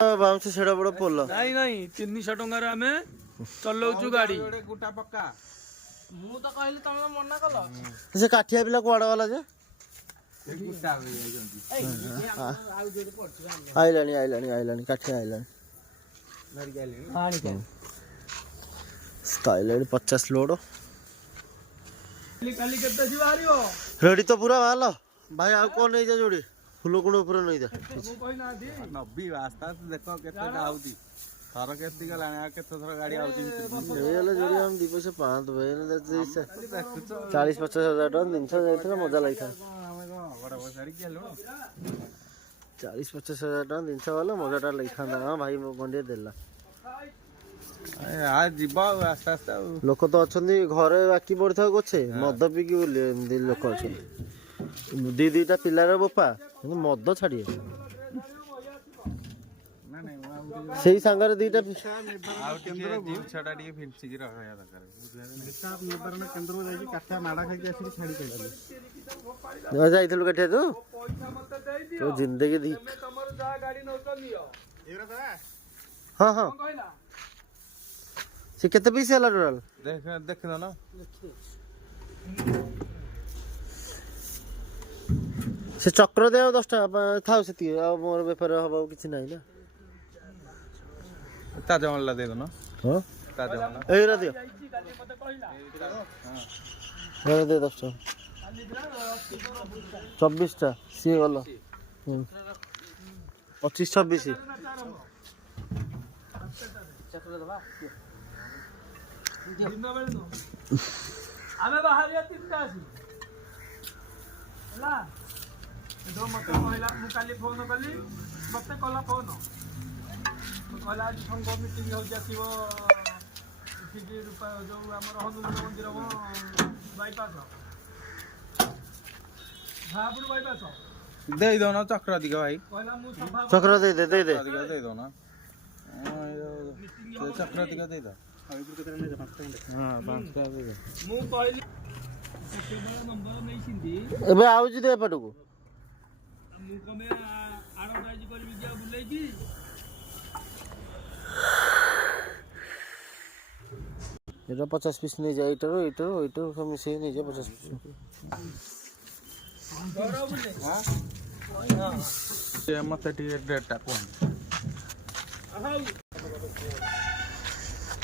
bounce सेड़ा बड़ पोल नहीं नहीं 300 टंका रे आमे चलाउछु गाड़ी गुटा पक्का मु तो कहली तमे मना कल से काठिया पिला कुआड़ा वाला जे गुटा हो जाइछन्ती आइलानी काठिया आइलानी धर गेली पानी के स्टाइल 50 लोड काली केते जी बाहरियो रेडी तो पूरा वाला भाई आ कोन नहीं जा जोड़ी फुलो गुण ऊपर नहीं जा मु कहना दी 90 वास्ता देखो केते आउती थर केती गला आ केते थर गाड़ी आउती ए वाला जोड़ी हम दी पैसे 5 भाई ने 40 50 हजार टन 300 जाइथला मजा लाइथा हमें को बड़ा बड़ा गाड़ी गेलो 40 50 हजार टन 300 वाला मजाटा लाइथा हां भाई मो गंडे देला आ जीवा आस्ता आस्ता लोक तो अछंदी घरे बाकी पड़था गोछे मद पी की बोली एमदी लोक अछंदी दीटा पिलार बोपा କିନ୍ତୁ ମଦ ଛାଡିए ना नहीं सेही सांगर दीटा आउ केंद्र जीव छडा डी फिनसी की रहया दरकार हिसाब निबरण केंद्र में जाई काठा माडा खाई आसी छाडी केला जाइथलु कठे तू पैसा मते देई दियो तो जिंदगी दी तमे तमर जा गाड़ी नौका लियो एरा बा हां हां कहला से केते पैसे हला टोटल देख देख दो ना से चक्र दे 10 टा थाउ सेती आ मोर बेपार हबा किछि नाही ना ताजा वाला दे दो ना हां ताजा वाला एरा दियो जाईची काली मते कहला एरा दे 10 टा 24 टा सी गलो 25 26 चक्र दबा दिन बेल नो आमे बाहरिया तीनटा आसी हला दो मते महिला मु काली फोन कली मते कला फोन कहला आज संघ मीटिंग हो जातिबो इठी रूपा जो हमर हनुमान मंदिर हो बाईपास भापुर बाईपास दे दो ना चक्र दिगा भाई कहला मु सभा चक्र दे दे दो ना चक्र दिगा दे दो हां 5 का दे दो मु कहली केवल नंबर नहीं सिंधी एबे आउजी दे पटको मु कमे आडभाइज करबी जा बुलै की एटा 50 पीस नहीं जाए इटर सब मिसे नहीं जाए 50 पीस डरो बुलै हां ये मत टी डेटा कोन हां